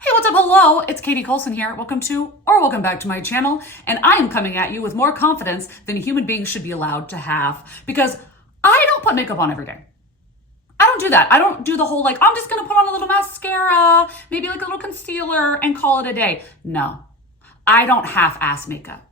Hey, what's up? Hello, it's Katie Colson here. Welcome back to my channel. And I am coming at you with more confidence than a human being should be allowed to have because I don't put makeup on every day. I don't do that. I don't do the whole I'm just gonna put on a little mascara, maybe a little concealer and call it a day. No, I don't half-ass makeup.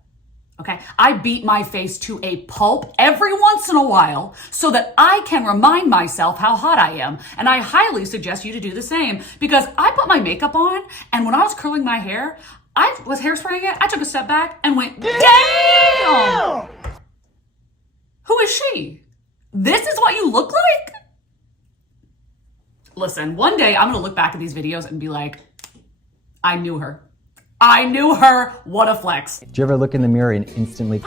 Okay, I beat my face to a pulp every once in a while so that I can remind myself how hot I am. And I highly suggest you to do the same because I put my makeup on and when I was curling my hair, I was hairspraying it. I took a step back and went, damn! Who is she? This is what you look like? Listen, one day I'm gonna look back at these videos and be like, I knew her. I knew her. What a flex. Do you ever look in the mirror and instantly...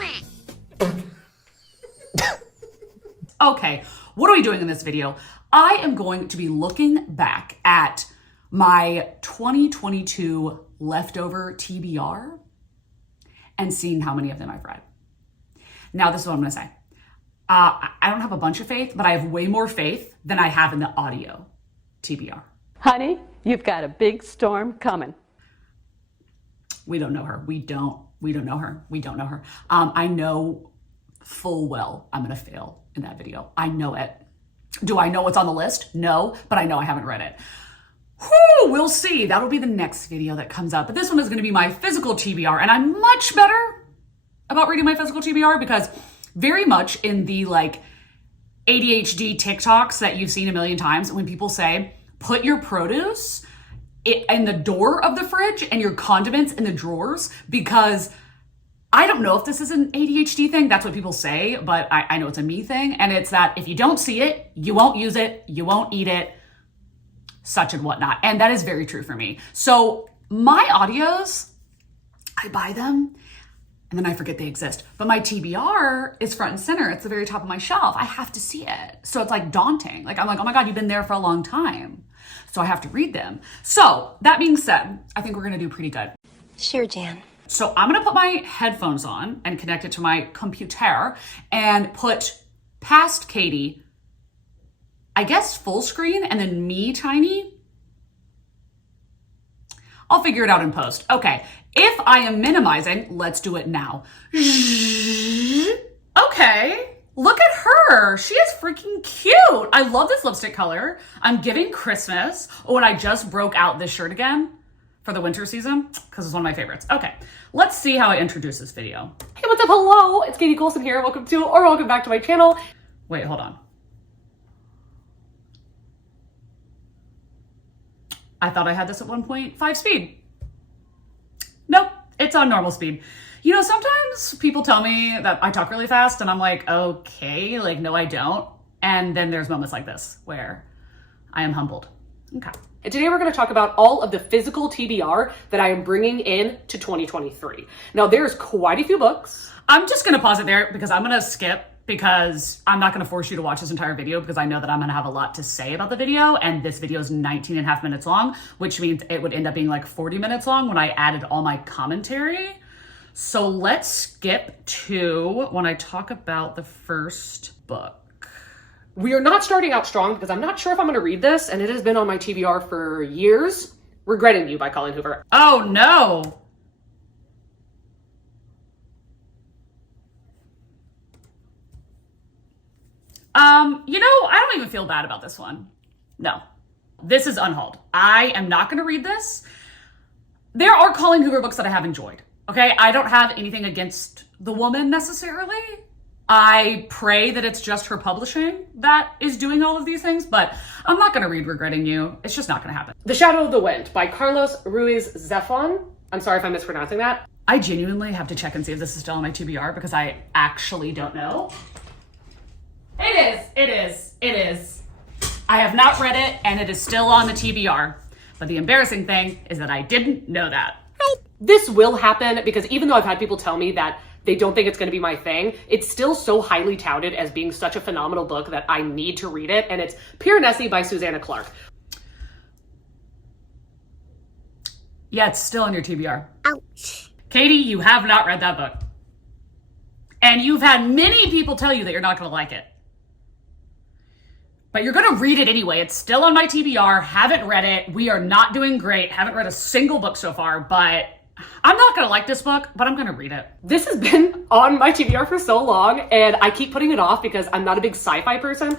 Okay, what are we doing in this video? I am going to be looking back at my 2022 leftover TBR and seeing how many of them I've read. Now, this is what I'm gonna say. I don't have a bunch of faith, but I have way more faith than I have in the audio TBR. Honey, you've got a big storm coming. We don't know her. We don't know her. We don't know her. I know full well I'm going to fail in that video. I know it. Do I know what's on the list? No, but I know I haven't read it. Whew, we'll see. That'll be the next video that comes out. But this one is going to be my physical TBR. And I'm much better about reading my physical TBR because very much in the ADHD TikToks that you've seen a million times, when people say, put your produce in the door of the fridge and your condiments in the drawers, because I don't know if this is an ADHD thing. That's what people say, but I know it's a me thing. And it's that if you don't see it, you won't use it, you won't eat it, such and whatnot. And that is very true for me. So my audios, I buy them and then I forget they exist. But my TBR is front and center. It's the very top of my shelf. I have to see it. So it's daunting. I'm like, oh my God, you've been there for a long time. So I have to read them. So that being said, I think we're gonna do pretty good. Sure, Jan. So I'm gonna put my headphones on and connect it to my computer and put past Katie, I guess full screen, and then me tiny. I'll figure it out in post. Okay, if I am minimizing, let's do it now. Okay. Look at her. She is freaking cute. I love this lipstick color. I'm giving Christmas. Oh, and I just broke out this shirt again for the winter season because it's one of my favorites. Okay, let's see how I introduce this video. Hey, what's up? Hello, it's Katie Colson here. Welcome back to my channel. Wait, hold on. I thought I had this at 1.5 speed. Nope, it's on normal speed. You know, sometimes people tell me that I talk really fast and I'm like, okay, no, I don't. And then there's moments like this where I am humbled. Okay. And today we're going to talk about all of the physical TBR that I am bringing in to 2023. Now, there's quite a few books. I'm just going to pause it there because I'm going to skip because I'm not going to force you to watch this entire video because I know that I'm going to have a lot to say about the video. And this video is 19 and a half minutes long, which means it would end up being 40 minutes long when I added all my commentary. So let's skip to when I talk about the first book. We are not starting out strong because I'm not sure if I'm going to read this, and it has been on my TBR for years. Regretting You by Colin Hoover. Oh no. I don't even feel bad about this one. No, this is unhauled. I am not going to read this. There are Colin Hoover books that I have enjoyed. Okay, I don't have anything against the woman necessarily. I pray that it's just her publishing that is doing all of these things, but I'm not going to read Regretting You. It's just not going to happen. The Shadow of the Wind by Carlos Ruiz Zafón. I'm sorry if I'm mispronouncing that. I genuinely have to check and see if this is still on my TBR because I actually don't know. It is. I have not read it and it is still on the TBR. But the embarrassing thing is that I didn't know that. This will happen because even though I've had people tell me that they don't think it's going to be my thing, it's still so highly touted as being such a phenomenal book that I need to read it. And it's Piranesi by Susanna Clarke. Yeah, it's still on your TBR. Ouch. Katie, you have not read that book. And you've had many people tell you that you're not going to like it. But you're gonna read it anyway. It's still on my TBR. Haven't read it. We are not doing great. Haven't read a single book so far, but I'm not gonna like this book, but I'm gonna read it. This has been on my TBR for so long, and I keep putting it off because I'm not a big sci-fi person.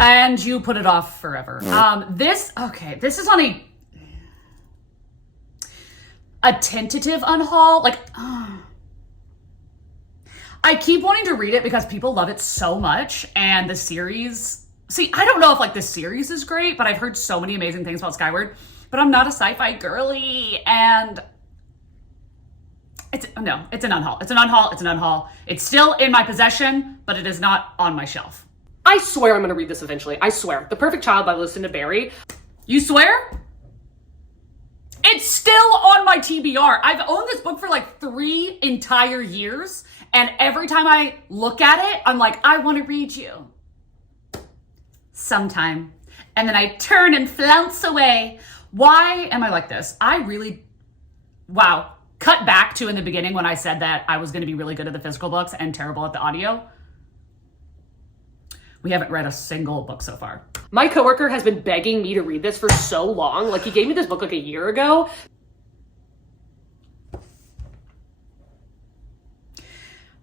And you put it off forever. This is on a tentative unhaul. Like, I keep wanting to read it because people love it so much, and the series. See, I don't know if like the series is great, but I've heard so many amazing things about Skyward. But I'm not a sci-fi girly, and it's an unhaul. It's an unhaul. It's still in my possession, but it is not on my shelf. I swear I'm going to read this eventually. I swear. The Perfect Child by Lucinda Berry. You swear? It's still on my TBR. I've owned this book for like 3 entire years, and every time I look at it, I'm like, I want to read you. Sometime. And then I turn and flounce away. Why am I like this? Wow. Cut back to in the beginning when I said that I was going to be really good at the physical books and terrible at the audio. We haven't read a single book so far. My coworker has been begging me to read this for so long. Like, he gave me this book like a year ago.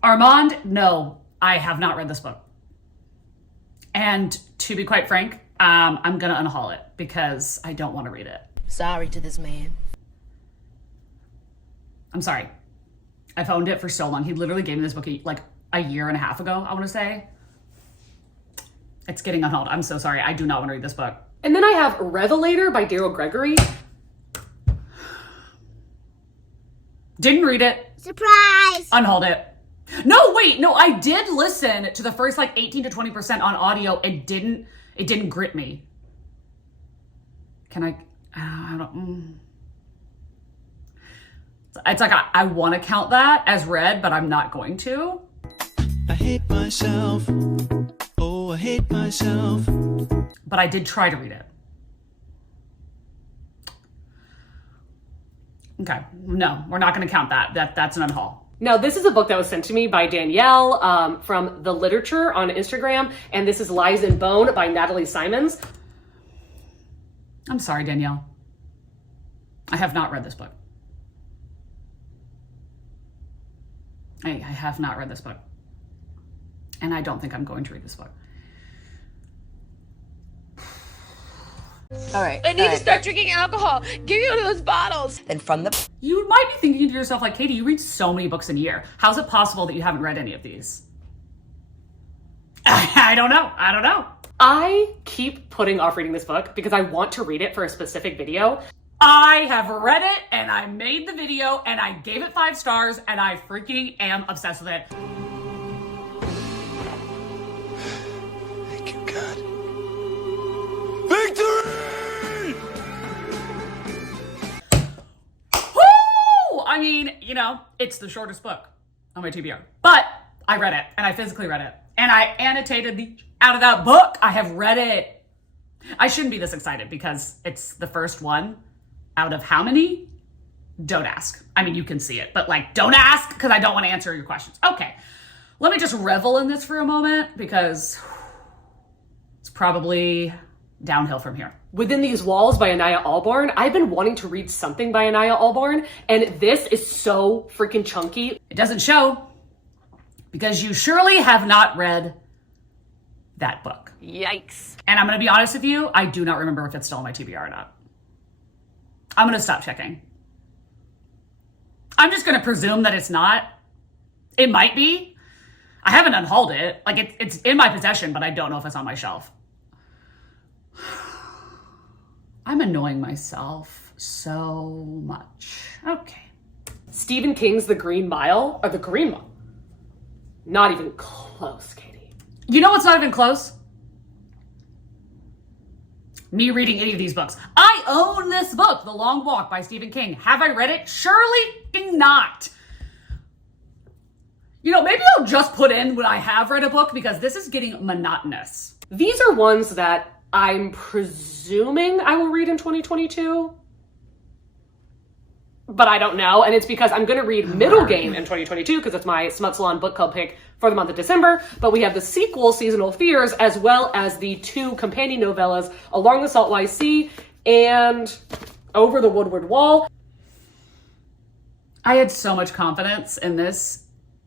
Armand, no, I have not read this book. And to be quite frank, I'm going to unhaul it because I don't want to read it. Sorry to this man. I'm sorry. I've owned it for so long. He literally gave me this book like a year and a half ago, I want to say. It's getting unhauled. I'm so sorry. I do not want to read this book. And then I have Revelator by Daryl Gregory. Didn't read it. Surprise! Unhauled it. No, wait. No, I did listen to the first like 18 to 20% on audio. It didn't grip me. Can I don't. It's like I want to count that as read, but I'm not going to. I hate myself. Oh, I hate myself. But I did try to read it. Okay. No, we're not going to count that. That's an unhaul. Now, this is a book that was sent to me by Danielle from The Literature on Instagram, and this is Lies and Bone by Natalie Simons. I'm sorry, Danielle. I have not read this book. I have not read this book. And I don't think I'm going to read this book. All right. I need to start drinking alcohol. Give me one of those bottles. Then from the You might be thinking to yourself, like, Katie, you read so many books in a year. How's it possible that you haven't read any of these? I don't know. I keep putting off reading this book because I want to read it for a specific video. I have read it, and I made the video, and I gave it 5 stars, and I freaking am obsessed with it. Thank you, God. Victory! Woo! I mean, it's the shortest book on my TBR. But I read it, and I physically read it. And I annotated the out of that book. I have read it. I shouldn't be this excited because it's the first one out of how many? Don't ask. I mean, you can see it, but don't ask because I don't want to answer your questions. Okay, let me just revel in this for a moment because it's probably downhill from here. Within These Walls by Anaya Allborn. I've been wanting to read something by Anaya Allborn, and this is so freaking chunky. It doesn't show because you surely have not read that book. Yikes. And I'm going to be honest with you, I do not remember if it's still on my TBR or not. I'm going to stop checking. I'm just going to presume that it's not. It might be. I haven't unhauled it. It's in my possession, but I don't know if it's on my shelf. I'm annoying myself so much. Okay. Stephen King's The Green Mile, or The Green Mile. Not even close, Katie. You know what's not even close? Me reading any of these books. I own this book, The Long Walk by Stephen King. Have I read it? Surely not. Maybe I'll just put in when I have read a book because this is getting monotonous. These are ones that I'm presuming I will read in 2022. but I don't know. And it's because I'm going to read Middle Game in 2022 because it's my Smut Salon book club pick for the month of December. But we have the sequel, Seasonal Fears, as well as the 2 companion novellas, Along the Saltwise Sea and Over the Woodward Wall. I had so much confidence in this.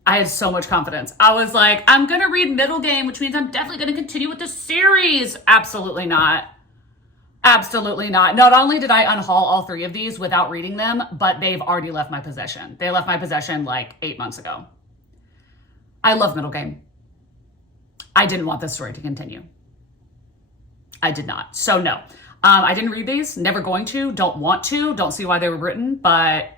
I had so much confidence. I was like, I'm going to read Middle Game, which means I'm definitely going to continue with the series. Absolutely not. Absolutely not. Not only did I unhaul all 3 of these without reading them, but they've already left my possession. They left my possession like 8 months ago. I love Middle Game. I didn't want this story to continue. I did not. So no, I didn't read these. Never going to. Don't want to. Don't see why they were written, but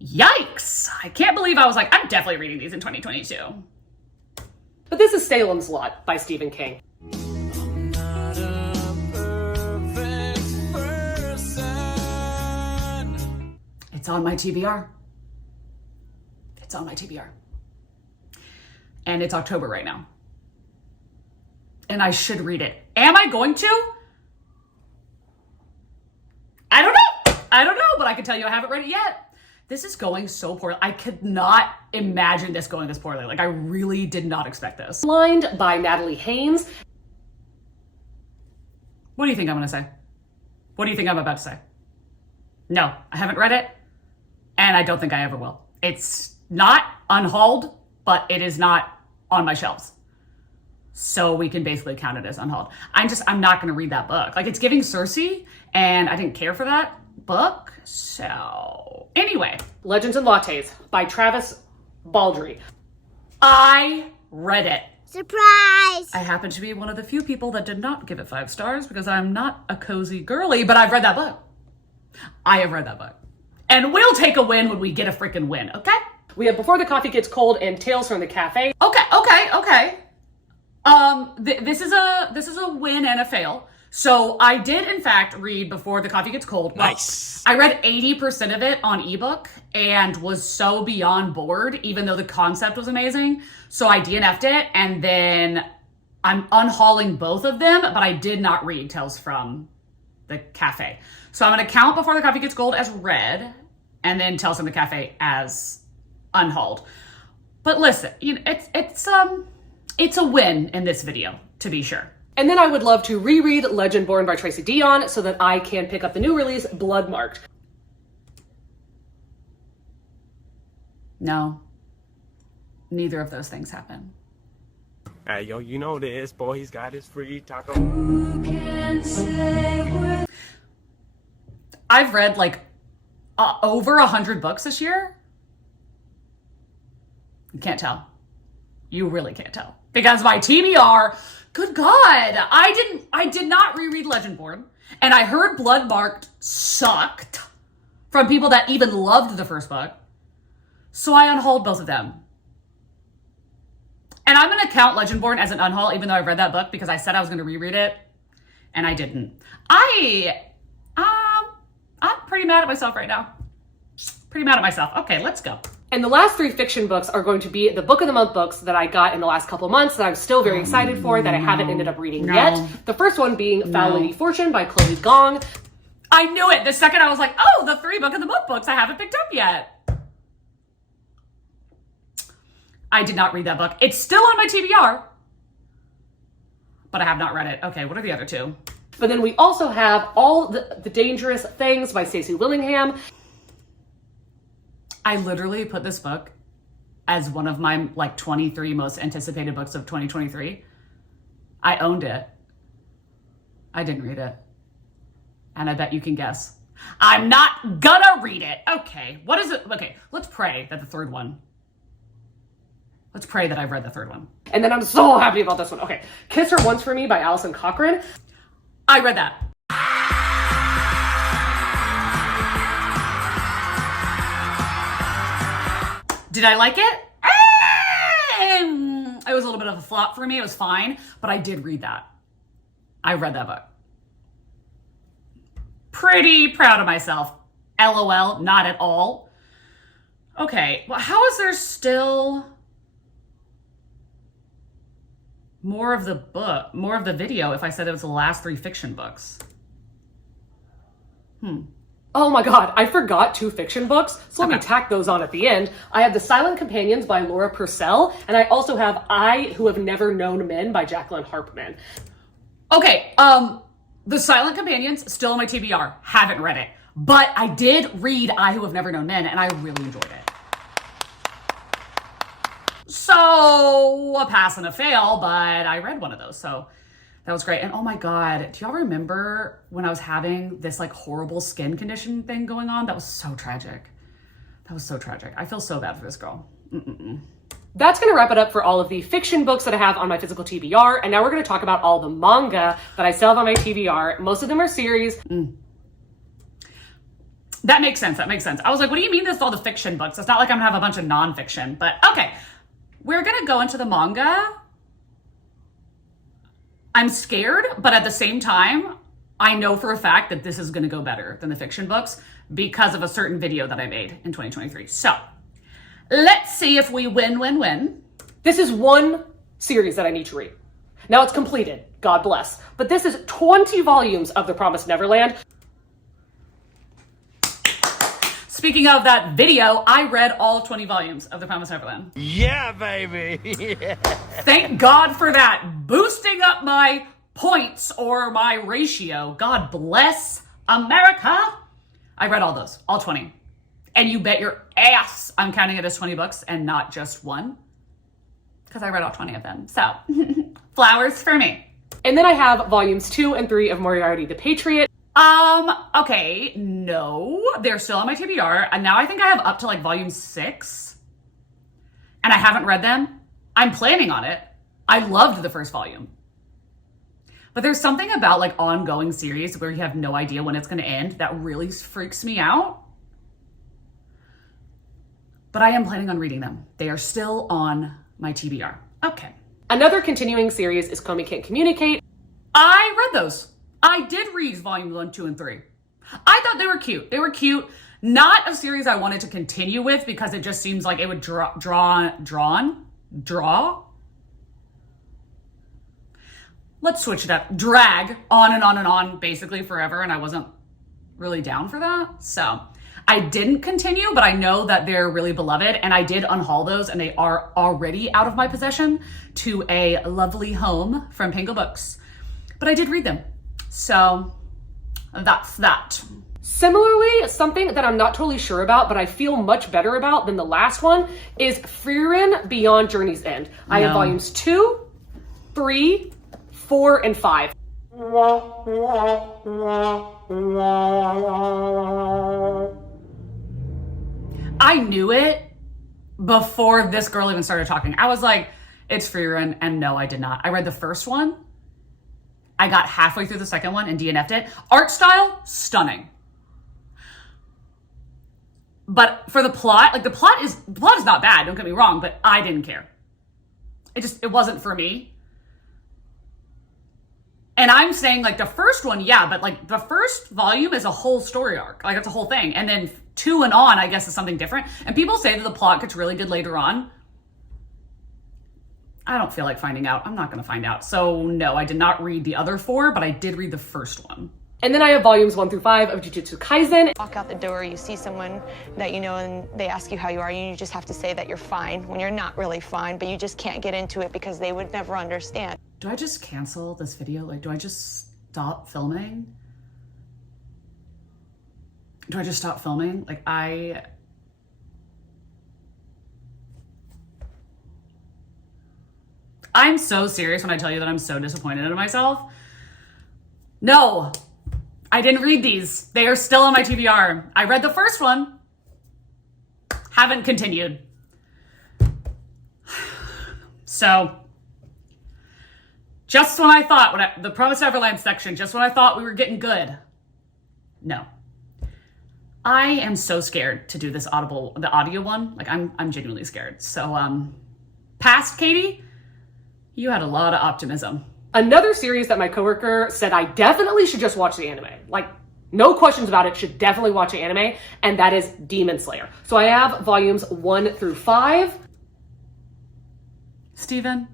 yikes. I can't believe I was like, I'm definitely reading these in 2022. But this is Salem's Lot by Stephen King. Not a perfect person. It's on my TBR. It's on my TBR. And it's October right now. And I should read it. Am I going to? I don't know. I don't know, but I can tell you I haven't read it yet. This is going so poorly. I could not imagine this going this poorly. Like, I really did not expect this. Blind by Natalie Haynes. What do you think I'm going to say? What do you think I'm about to say? No, I haven't read it, and I don't think I ever will. It's not unhauled, but it is not on my shelves. So we can basically count it as unhauled. I'm not going to read that book. Like, it's giving Cersei, and I didn't care for that book. So anyway. Legends and Lattes by Travis Baldry. I read it. Surprise! I happen to be one of the few people that did not give it 5 stars because I'm not a cozy girly, but I've read that book. I have read that book. And we'll take a win when we get a freaking win, okay? We have Before the Coffee Gets Cold and Tales from the Cafe. Okay. This is a win and a fail. So I did, in fact, read Before the Coffee Gets Cold. Nice. I read 80% of it on ebook and was so beyond bored, even though the concept was amazing. So I DNF'd it, and then I'm unhauling both of them, but I did not read Tales from the Cafe. So I'm going to count Before the Coffee Gets Cold as read, and then Tales from the Cafe as unhauled. But listen, you know, it's a win in this video, to be sure. And then I would love to reread Legendborn by Tracy Dion so that I can pick up the new release, Bloodmarked. No, neither of those things happen. Hey, yo, you know this, boy, he's got his free taco. I've read like over 100 books this year. You can't tell. You really can't tell. Because my TBR, good God, I did not reread Legendborn. And I heard Bloodmarked sucked from people that even loved the first book. So I unhauled both of them. And I'm going to count Legendborn as an unhaul, even though I've read that book, because I said I was going to reread it, and I didn't. I'm pretty mad at myself right now. Pretty mad at myself. Okay, let's go. And the last 3 fiction books are going to be the Book of the Month books that I got in the last couple of months that I'm still very excited for, that I haven't ended up reading yet. The first one being Foul Lady Fortune by Chloe Gong. I knew it. The second I was like, oh, the 3 Book of the Month books I haven't picked up yet. I did not read that book. It's still on my TBR, but I have not read it. Okay, what are the other 2? But then we also have All the Dangerous Things by Stacey Willingham. I literally put this book as one of my like 23 most anticipated books of 2023. I owned it. I didn't read it. And I bet you can guess. I'm not gonna read it. Okay, what is it? Okay, let's pray that the 3rd one. Let's pray that I've read the 3rd one. And then I'm so happy about this one. Okay, Kiss Her Once for Me by Allison Cochran. I read that. Did I like it? It was a little bit of a flop for me. It was fine, but I did read that. I read that book. Pretty proud of myself. LOL, not at all. Okay, well, how is there still more of the video if I said it was the last 3 fiction books? Oh my god, I forgot 2 fiction books, so let me tack those on at the end. I have The Silent Companions by Laura Purcell, and I also have I Who Have Never Known Men by Jacqueline Harpman. Okay, The Silent Companions, still on my TBR. Haven't read it. But I did read I Who Have Never Known Men, and I really enjoyed it. So, a pass and a fail, but I read one of those, so that was great. And oh my god, do y'all remember when I was having this like horrible skin condition thing going on? That was so tragic. That was so tragic. I feel so bad for this girl. That's going to wrap it up for all of the fiction books that I have on my physical TBR, and now we're going to talk about all the manga that I still have on my TBR. Most of them are series. That makes sense. That makes sense. I was like, what do you mean this is all the fiction books? It's not like I'm gonna have a bunch of nonfiction, but okay. We're gonna go into the manga. I'm scared, but at the same time, I know for a fact that this is gonna go better than the fiction books because of a certain video that I made in 2023. So let's see if we win. This is one series that I need to read. Now it's completed, God bless. But this is 20 volumes of The Promised Neverland. Speaking of that video, I read all 20 volumes of The Promised Neverland. Yeah, baby. Thank God for that. Boosting up my points or my ratio. God bless America. I read all those, all 20. And you bet your ass I'm counting it as 20 books and not just one. Because I read all 20 of them. So, flowers for me. And then I have volumes 2 and 3 of Moriarty the Patriot. Okay, no, they're still on my TBR, and now I think I have up to like volume 6, and I haven't read them. I'm planning on it. I loved the first volume. But there's something about like ongoing series where you have no idea when it's gonna end that really freaks me out. But I am planning on reading them. They are still on my TBR. Okay. Another continuing series is Comey Can't Communicate. I read those. I did read volume 1, 2, and 3. I thought they were cute. They were cute. Not a series I wanted to continue with because it just seems like it would draw. Let's switch it up. Drag on and on and on basically forever, and I wasn't really down for that. So I didn't continue, but I know that they're really beloved, and I did unhaul those, and they are already out of my possession to a lovely home from Penguin Books. But I did read them. So that's that. Similarly, something that I'm not totally sure about, but I feel much better about than the last one is Frieren Beyond Journey's End. I have volumes 2, 3, 4, and 5. I knew it before this girl even started talking. I was like, it's Frieren, and no, I did not. I read the first one. I got halfway through the second one and DNF'd it. Art style, stunning. But for the plot, like the plot is not bad, don't get me wrong, but I didn't care. It wasn't for me. And I'm saying like the first one, yeah, but like the first volume is a whole story arc. Like it's a whole thing. And then 2 and on, I guess, is something different. And people say that the plot gets really good later on. I don't feel like finding out. I'm not going to find out. So no, I did not read the other 4, but I did read the first one. And then I have volumes 1 through 5 of Jujutsu Kaisen. Walk out the door, you see someone that you know and they ask you how you are, and you just have to say that you're fine when you're not really fine, but you just can't get into it because they would never understand. Do I just cancel this video? Like, do I just stop filming? Do I just stop filming? Like, I'm so serious when I tell you that I'm so disappointed in myself. No, I didn't read these. They are still on my TBR. I read the first one. Haven't continued. So, just when I thought, the Promised Neverland section, just when I thought we were getting good. No. I am so scared to do this the audio one. Like, I'm genuinely scared. So, past Katie, you had a lot of optimism. Another series that my coworker said I definitely should just watch the anime. Like, no questions about it, should definitely watch the anime, and that is Demon Slayer. So I have volumes 1 through 5. Steven,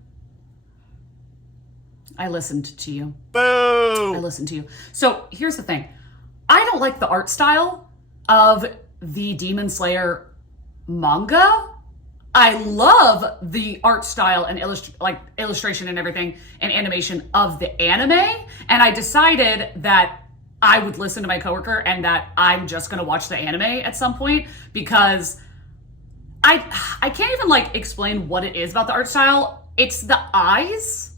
I listened to you. Boo! I listened to you. So here's the thing. I don't like the art style of the Demon Slayer manga. I love the art style and illustration and everything and animation of the anime. And I decided that I would listen to my coworker and that I'm just gonna watch the anime at some point, because I can't even like explain what it is about the art style. It's the eyes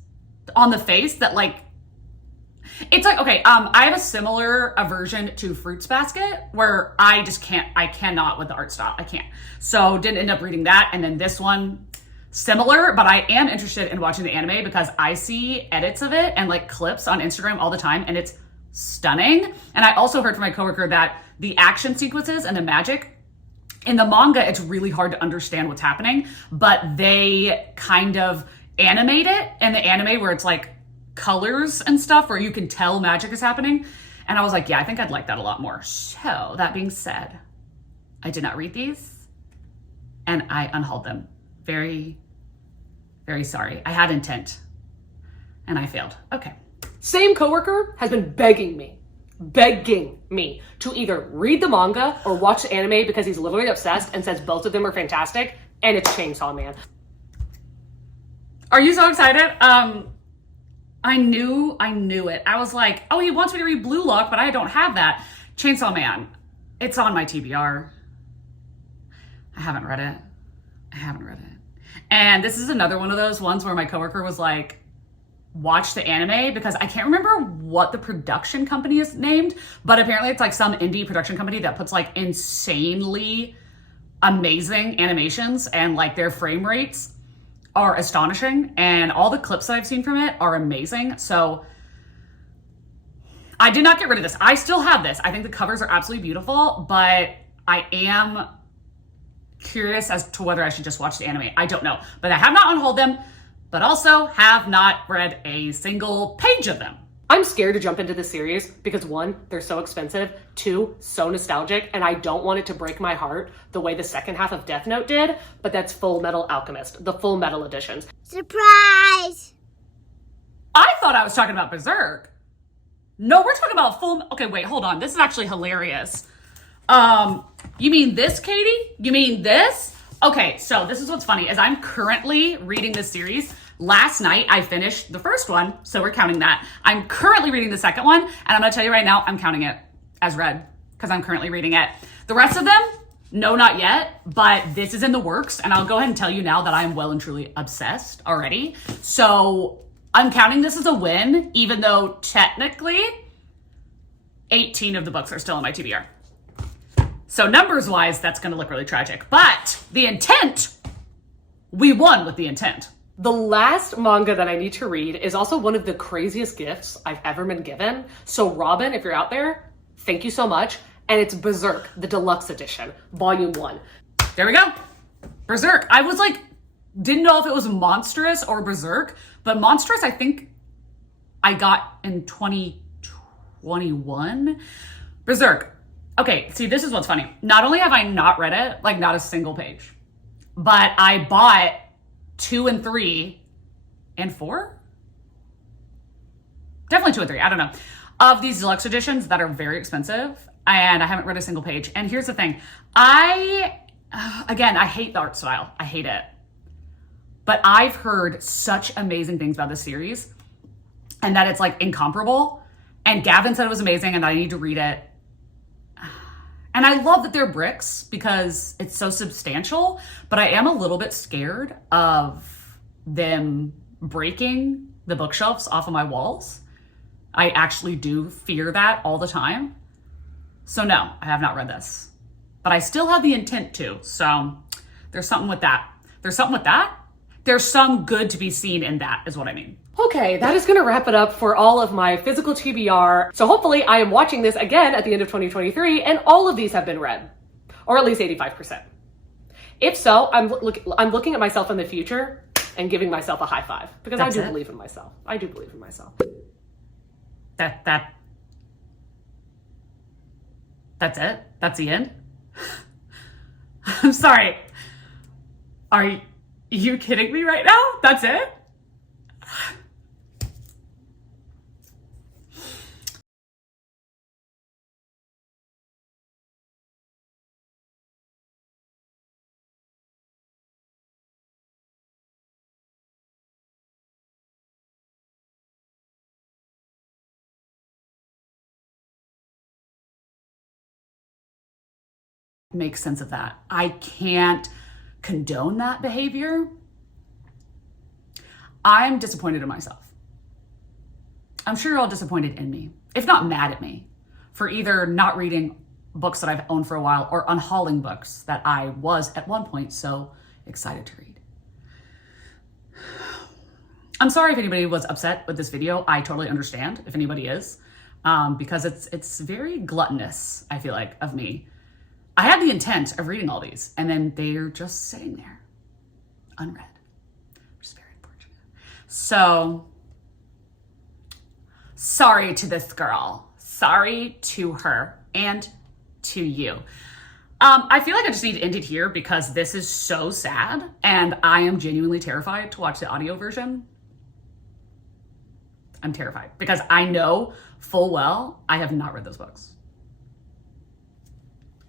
on the face that like, it's like, okay, I have a similar aversion to Fruits Basket where I cannot with the art style. I can't. So didn't end up reading that. And then this one, similar, but I am interested in watching the anime because I see edits of it and like clips on Instagram all the time, and it's stunning. And I also heard from my coworker that the action sequences and the magic in the manga, it's really hard to understand what's happening, but they kind of animate it in the anime where it's like colors and stuff where you can tell magic is happening. And I was like, yeah, I think I'd like that a lot more. So that being said, I did not read these and I unhauled them. Very, very sorry. I had intent and I failed. Okay. Same coworker has been begging me to either read the manga or watch the anime because he's literally obsessed and says both of them are fantastic, and it's Chainsaw Man. Are you so excited? I knew it. I was like, oh, he wants me to read Blue Lock, but I don't have that. Chainsaw Man. It's on my TBR. I haven't read it. And this is another one of those ones where my coworker was like, watch the anime, because I can't remember what the production company is named, but apparently it's like some indie production company that puts like insanely amazing animations, and like their frame rates are astonishing, and all the clips that I've seen from it are amazing. So I did not get rid of this. I still have this. I think the covers are absolutely beautiful, but I am curious as to whether I should just watch the anime. I don't know, but I have not unhauled them, but also have not read a single page of them. I'm scared to jump into this series because 1, they're so expensive, 2, so nostalgic, and I don't want it to break my heart the way the second half of Death Note did, but that's Full Metal Alchemist, the Full Metal editions. Surprise! I thought I was talking about Berserk. No, we're talking about okay, wait, hold on. This is actually hilarious. You mean this, Katie? You mean this? Okay, so this is what's funny, is I'm currently reading this series. Last night, I finished the first one, so we're counting that. I'm currently reading the second one, and I'm gonna tell you right now, I'm counting it as read, because I'm currently reading it. The rest of them, no, not yet, but this is in the works, and I'll go ahead and tell you now that I am well and truly obsessed already. So I'm counting this as a win, even though technically 18 of the books are still in my TBR. So numbers-wise, that's gonna look really tragic, but the intent, we won with the intent. The last manga that I need to read is also one of the craziest gifts I've ever been given. So Robin, if you're out there, thank you so much. And it's Berserk, the deluxe edition, volume 1. There we go. Berserk. I was like, didn't know if it was Monstrous or Berserk, but Monstrous I think I got in 2021. Berserk. Okay, see, this is what's funny. Not only have I not read it, like not a single page, but I bought 2 and 3 and 4? Definitely 2 and 3, I don't know. Of these deluxe editions that are very expensive, and I haven't read a single page. And here's the thing. Again, I hate the art style. I hate it. But I've heard such amazing things about this series, and that it's like incomparable. And Gavin said it was amazing and I need to read it. And I love that they're bricks because it's so substantial, but I am a little bit scared of them breaking the bookshelves off of my walls. I actually do fear that all the time. So no, I have not read this, but I still have the intent to. So there's something with that. There's some good to be seen in that, is what I mean. Okay, that is gonna wrap it up for all of my physical TBR. So hopefully I am watching this again at the end of 2023 and all of these have been read, or at least 85%. If so, I'm looking at myself in the future and giving myself a high five because I do believe in myself. I do believe in myself. That's it? That's the end? I'm sorry. Are you kidding me right now? That's it? make sense of that. I can't condone that behavior. I'm disappointed in myself. I'm sure you're all disappointed in me, if not mad at me, for either not reading books that I've owned for a while or unhauling books that I was at one point so excited to read. I'm sorry if anybody was upset with this video. I totally understand if anybody is, because it's very gluttonous, I feel like, of me. I had the intent of reading all these, and then they're just sitting there, unread, which is very unfortunate. So, sorry to this girl. Sorry to her and to you. I feel like I just need to end it here because this is so sad, and I am genuinely terrified to watch the audio version. I'm terrified because I know full well I have not read those books.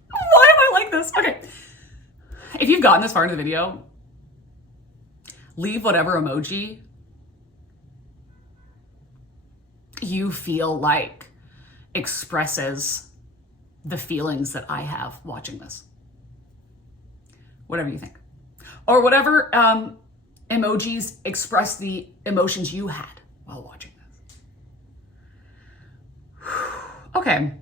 Why am I like this? Okay. If you've gotten this far into the video, leave whatever emoji you feel like expresses the feelings that I have watching this. Whatever you think. Or whatever emojis express the emotions you had while watching this. Okay.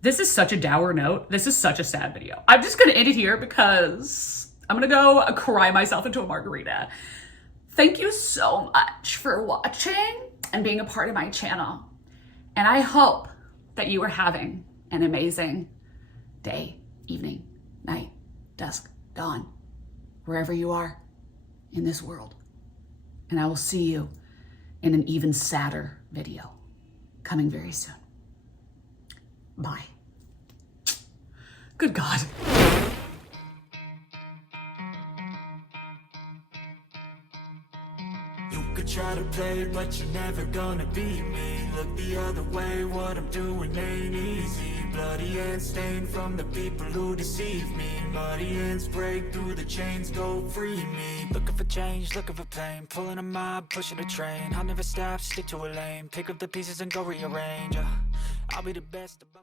This is such a dour note. This is such a sad video. I'm just gonna end it here because I'm gonna go cry myself into a margarita. Thank you so much for watching and being a part of my channel. And I hope that you are having an amazing day, evening, night, dusk, dawn, wherever you are in this world. And I will see you in an even sadder video coming very soon. Bye. Good God. You could try to play, but you're never gonna beat me. Look the other way, what I'm doing ain't easy. Bloody hands stained from the people who deceive me. Muddy hands break through the chains, go free me. Looking for change, looking for pain. Pulling a mob, pushing a train. I'll never stop, stick to a lane. Pick up the pieces and go rearrange. I'll be the best above all.